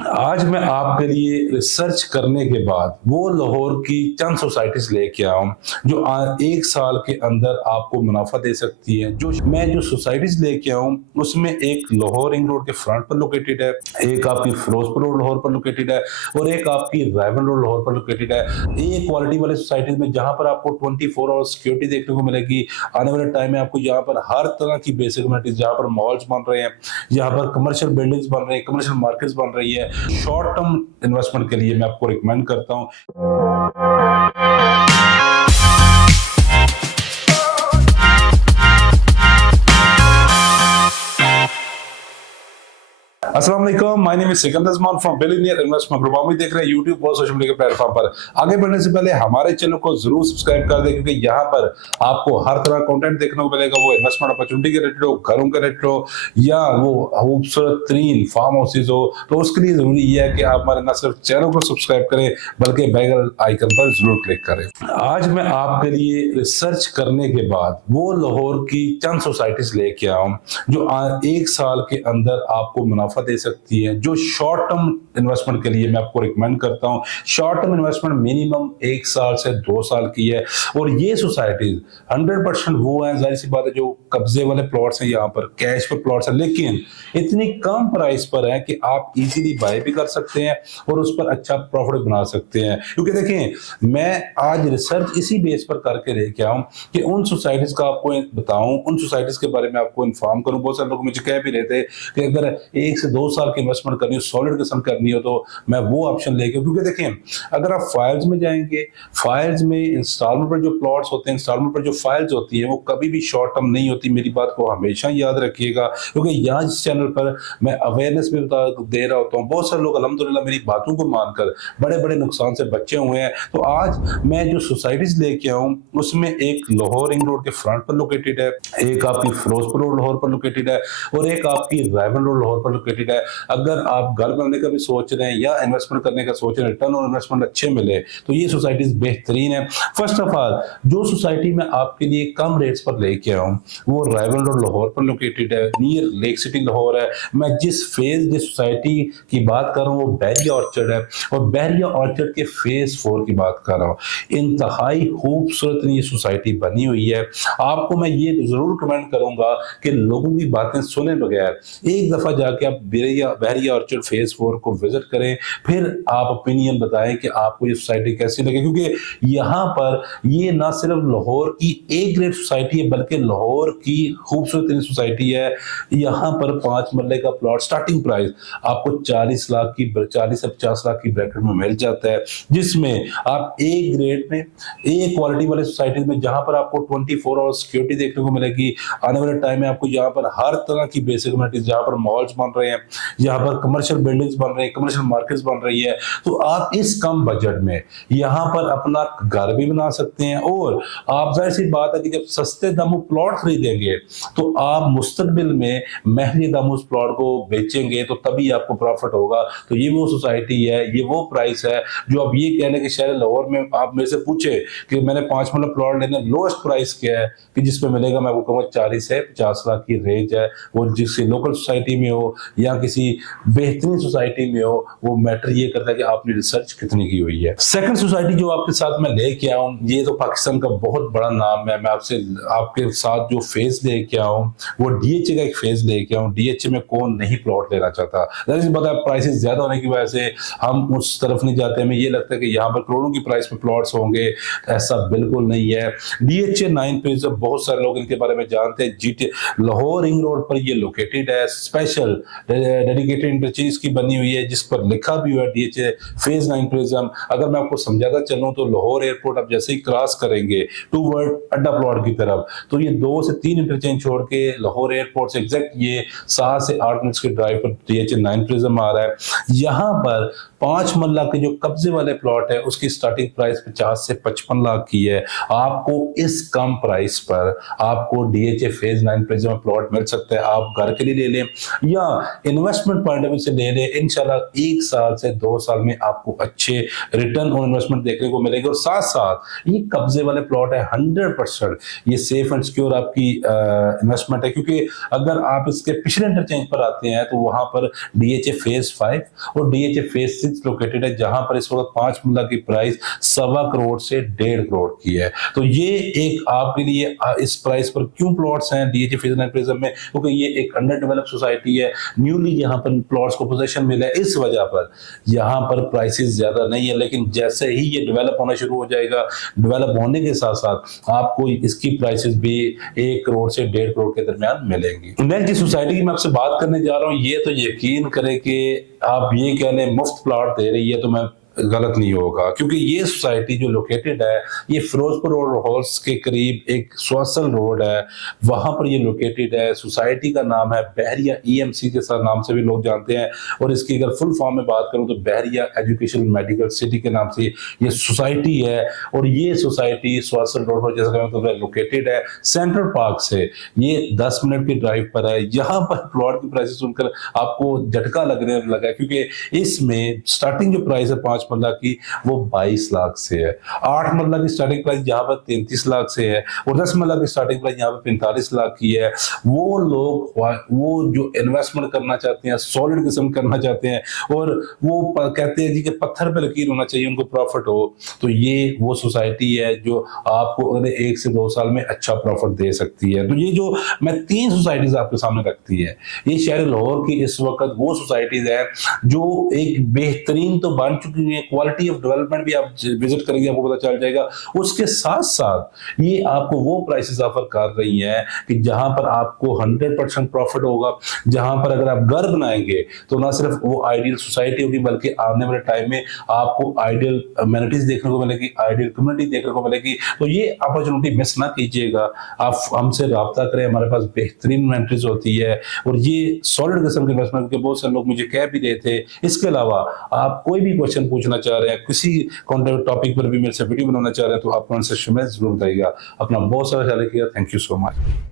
आज मैं आपके लिए रिसर्च करने के बाद वो लाहौर की चंद सोसाइटीज लेके आया हूँ जो एक साल के अंदर आपको मुनाफा दे सकती है। जो सोसाइटीज लेके आया हूँ उसमें एक लाहौर रिंग रोड के फ्रंट पर लोकेटेड है, एक आपकी फिरोजपुर रोड लाहौर पर लोकेटेड है और एक आपकी रायवन रोड लाहौर पर लोकेटेड है। ये क्वालिटी वाले सोसाइटीज में जहां पर आपको 24 आवर सिक्योरिटी देखने को मिलेगी। आने वाले टाइम में आपको यहाँ पर हर तरह की बेसिक कम्युनिटीज, जहाँ पर मॉल्स बन रहे हैं, यहाँ पर कमर्शियल बिल्डिंग्स बन रहे हैं, कमर्शियल मार्केट्स बन रही है। शॉर्ट टर्म इन्वेस्टमेंट के लिए मैं आपको रिकमेंड करता हूँ। अस्सलाम वालेकुम, my name is Sikandar Usman from billionaire investment group. आप देख रहे हैं यूट्यूब और सोशल मीडिया प्लेटफॉर्म पर। आगे बढ़ने से पहले हमारे चैनल को जरूर सब्सक्राइब कर दें, क्योंकि यहाँ पर आपको हर तरह कंटेंट देखने को मिलेगा। वो इन्वेस्टमेंट अपॉर्चुनिटी के रिलेटेड हो, घरों के रिलेटेड हो, या वो खूबसूरत तरीन फार्म हाउसेज हो, तो उसके लिए जरूरी है कि आप हमारे न सिर्फ चैनल को सब्सक्राइब करें बल्कि बेल आइकन पर जरूर क्लिक करें। आज मैं आपके लिए रिसर्च करने के बाद वो लाहौर की चंद सोसाइटीज लेके आया हूँ जो एक साल के अंदर आपको मुनाफा दे सकती है, जो शॉर्ट टर्म इन्वेस्टमेंट के लिए मैं आपको रिकमेंड करता हूं। शॉर्ट टर्म इन्वेस्टमेंट मिनिमम 1 साल से 2 साल की है और ये सोसाइटीज 100% वो है, जाहिर सी बात है, जो कब्जे वाले प्लॉट्स हैं, यहाँ पर कैश पर प्लॉट्स हैं, लेकिन इतनी कम प्राइस पर है कि आप इजीली बाय भी कर सकते हैं और उस पर अच्छा प्रॉफिट बना सकते हैं। क्योंकि देखें, मैं आज रिसर्च इसी बेस पर करके लेके आऊं कि उन सोसाइटीज का आपको बताऊं, उन सोसाइटीज के बारे में आपको इन्फॉर्म करूं। बहुत सारे लोग मुझे कह भी रहे थे कि अगर 1 से 2 साल की इन्वेस्टमेंट करनी हो, सॉलिड किस्म करनी हो, तो मैं वो ऑप्शन लेके, क्योंकि देखें, अगर आप फाइल्स में जाएंगे, फाइल्स में इंस्टॉलमेंट पर जो प्लॉट्स होते हैं, इंस्टॉलमेंट पर जो फाइल्स होती है, वो कभी भी शॉर्ट टर्म नहीं होती। मेरी बात को हमेशा याद रखिएगा, क्योंकि यहाँ इस चैनल पर मैं अवेयरनेस भी दे रहा होता हूँ। बहुत सारे लोग अल्हम्दुलिल्लाह मेरी बातों को मानकर बड़े बड़े नुकसान से बचे हुए हैं। तो आज मैं जो सोसाइटीज लेके आऊँ उसमें एक लाहौर रिंग रोड के फ्रंट पर लोकेटेड है, एक आपकी फिरोजपुर रोड लाहौर पर लोकेटेड है और एक आपकी रायवन रोड लाहौर पर लोकेटेड है। अगर आप घर बनाने का भी सोच रहे हैं या इन्वेस्टमेंट करने का सोच रहे हैं, रिटर्न ऑन इन्वेस्टमेंट अच्छे मिले, तो ये सोसाइटीज बेहतरीन है। फर्स्ट ऑफ ऑल, जो सोसाइटी मैं आपके लिए कम रेट्स पर लेके आया हूँ वो रायवन रोड लाहौर पर लोकेटेड है, नियर लेक सिटी लाहौर है। मैं जिस सोसाइटी की बात कर रहा हूँ वो बहरिया ऑर्चर्ड है और बहरिया ऑर्चर्ड के फेज 4 की बात कर रहा हूँ। इंतहाई खूबसूरत ये सोसाइटी बनी हुई है। आपको मैं ये जरूर कमेंट करूंगा कि लोगों की बातें सुने बगैर एक दफा जाके आप बहरिया ऑर्चर्ड फेज 4 को विजिट करें, फिर आप ओपिनियन बताएं कि आपको ये सोसाइटी कैसी लगे। क्योंकि यहाँ पर ये ना सिर्फ लाहौर की एक ग्रेड सोसाइटी है बल्कि लाहौर की खूबसूरत सोसाइटी है। यहाँ पर 5 मरले का प्लॉट स्टार्टिंग प्राइस आपको 40 लाख की, 40 से 50 लाख की ब्रैकेट में मिल जाता है, जिसमें आप एक ग्रेड में, एक क्वालिटी वाले सोसाइटी में, जहां पर आपको 24 आवर सिक्योरिटी देखने को मिलेगी। आने वाले टाइम में आपको यहाँ पर हर तरह की बेसिक कम्युनिटीज, जहां पर मॉल्स बन रहे हैं, यहाँ पर कमर्शियल बिल्डिंग्स बन रहे हैं, कमर्शियल मार्केट्स बन रही है, तो आप इस कम बजट में यहाँ पर अपना घर भी बना सकते हैं। और आप, जाहिर सी बात है कि जब सस्ते दामों प्लॉट खरीदेंगे तो आप मुस्तकबिल में महंगे दामों उस प्लॉट को बेचेंगे, तो तभी आपको प्रॉफिट होगा। तो ये वो सोसाइटी है, ये वो प्राइस है जो आप ये कहने के शहर लाहौर में आप मेरे से पूछे कि मैंने 5 मरला प्लॉट लेना, लोएस्ट प्राइस क्या है कि जिसपे मिलेगा, मैं वो कहूँगा 40 से 50 लाख की रेंज है। वो जिससे लोकल सोसाइटी में हो या किसी बेहतरीन सोसाइटी में हो, वो मैटर ये करता है कि आपने रिसर्च कितनी की हुई है। सेकंड सोसाइटी जो आपके साथ मैं लेके आया हूँ, ये तो पाकिस्तान का बहुत बड़ा नाम है। मैं आपके साथ जो फेज लेके आया हूँ वो डीएचए का एक फेज लेके आया हूँ। डीएचए में कौन नहीं प्लॉट लेना चाहता, बता प्राइसेस ज्यादा होने की वजह से हम उस तरफ नहीं जाते। हमें ये लगता है कि यहाँ पर करोड़ों की प्राइस पे प्लॉट्स होंगे, ऐसा बिल्कुल नहीं है। डीएचए 9 पे बहुत सारे लोग इनके बारे में जानते हैं। जीटी लाहौर रिंग रोड पर ये लोकेटेड है, स्पेशल डेडिकेटेड इंटरचेंज की बनी हुई है, जिस पर लिखा भी हुआ है डीएचए फेज 9 प्रिज्म। अगर मैं आपको समझाता चलूं तो लाहौर एयरपोर्ट आप जैसे ही क्रॉस करेंगे टूवर्ड अड्डा प्लॉट की तरफ, तो ये 2 से 3 इंटरचेंज छोड़ के लाहौर एयरपोर्ट से एग्जैक्ट ये 7 से 8 मिनट के ड्राइव पर डीएचए 9 प्रिज्म आ रहा है। यहाँ पर 5 मरला के जो कब्जे वाले प्लॉट है उसकी स्टार्टिंग प्राइस 50 से 55 लाख की है। आपको इस कम प्राइस पर आपको डीएचए फेज 9 प्रिज्म प्लॉट मिल सकता है। आप घर के लिए ले लें या इन्वेस्टमेंट पॉइंट ऑफ व्यू से ले रहे हैं, इंशाल्लाह 1 साल से 2 साल में आपको अच्छे रिटर्न ऑन इन्वेस्टमेंट देखने को मिलेगा। और साथ साथ ये कब्जे वाले प्लॉट है, 100% ये सेफ एंड सिक्योर आपकी इन्वेस्टमेंट है, क्योंकि अगर आप इसके पिछले इंटरचेंज पर आते हैं तो वहां पर DHA फेज 5 और DHA फेज 6 लोकेटेड है, जहां पर इस वक्त 5 मरला की प्राइस 1.25 करोड़ से 1.5 करोड़ की है। तो ये एक आपके लिए इस प्राइस पर क्यों प्लॉट्स हैं DHA फेज 9 प्रिज्म में, क्योंकि ये एक अंडर डेवलप्ड सोसाइटी है, न्यूली यहाँ पर प्लॉट्स को पोजीशन मिला है, इस वजह पर यहाँ पर प्राइसेस ज्यादा नहीं है। लेकिन जैसे ही ये डेवलप होना शुरू हो जाएगा, डेवलप होने के साथ साथ आपको इसकी प्राइसेस भी 1 करोड़ से 1.5 करोड़ के दरमियान मिलेंगी। नेक्स्ट जिस सोसाइटी की मैं आपसे बात करने जा रहा हूँ, ये तो यकीन करें कि आप ये कह लें मुफ्त प्लॉट दे रही है तो मैं गलत नहीं होगा, क्योंकि ये सोसाइटी जो लोकेटेड है ये फिरोजपुर रोड हॉल्स के करीब एक स्वासल रोड है, वहां पर ये लोकेटेड है। सोसाइटी का नाम है बहरिया EMC के साथ नाम से भी लोग जानते हैं, और इसकी अगर फुल फॉर्म में बात करूं तो बहरिया एजुकेशन मेडिकल सिटी के नाम से ये सोसाइटी है। और ये सोसाइटी स्वासल रोड पर जैसा तो लोकेटेड है सेंट्रल पार्क से ये 10 मिनट की ड्राइव पर है। यहाँ पर प्लॉट की प्राइस सुनकर आपको झटका लगने लगा, क्योंकि इसमें स्टार्टिंग जो प्राइस है 5 मरला की वो 22 लाख से है, 8 मरला की स्टार्टिंग प्राइस यहाँ पर 33 लाख से है, और 10 मरला की स्टार्टिंग प्राइस यहाँ पर 45 लाख की है। वो लोग वो जो इन्वेस्टमेंट करना चाहते हैं, सॉलिड किस्म करना चाहते हैं, और वो कहते हैं जी कि पत्थर पे लकीर होना चाहिए, उनको प्रॉफिट हो, तो ये वो सोसाइटी है जो आपको अगले 1 से 2 साल में अच्छा प्रॉफिट दे सकती है। तो ये जो मैं 3 सोसाइटीज आपके सामने रखती है, ये शहर लाहौर की इस वक्त वो सोसाइटीज है जो एक बेहतरीन तो बन चुकी है, क्वालिटी ऑफ डेवलपमेंट भी आप विजिट करेंगे आपको पता चल जाएगा। उसके साथ साथ ये आपको वो प्राइसेस ऑफर कर रही हैं कि जहां पर आपको 100% प्रॉफिट होगा, जहां पर अगर आप घर बनाएंगे तो ना सिर्फ वो आइडियल सोसाइटी होगी, बल्कि आने वाले टाइम में आपको आइडियल अमेनिटीज देखने को मिलेगी, आइडियल कम्युनिटी देखने को मिलेगी। तो ये अपॉर्चुनिटी मिस ना कीजिएगा, आप हमसे रब्ता करें, हमारे पास बेहतरीन इन्वेंटरीज होती है, और ये सॉलिड किस्म के इन्वेस्टमेंट के बहुत सारे लोग मुझे कह भी रहे थे। इसके अलावा आप कोई भी क्वेश्चन पूछना चाह रहे हैं, किसी कॉन्टेंट टॉपिक पर भी मेरे से वीडियो बनाना चाह रहे हैं, तो आप कमेंट सेक्शन में जरूर बताइएगा। अपना बहुत सारा ख्याल रखिएगा। Thank you so much.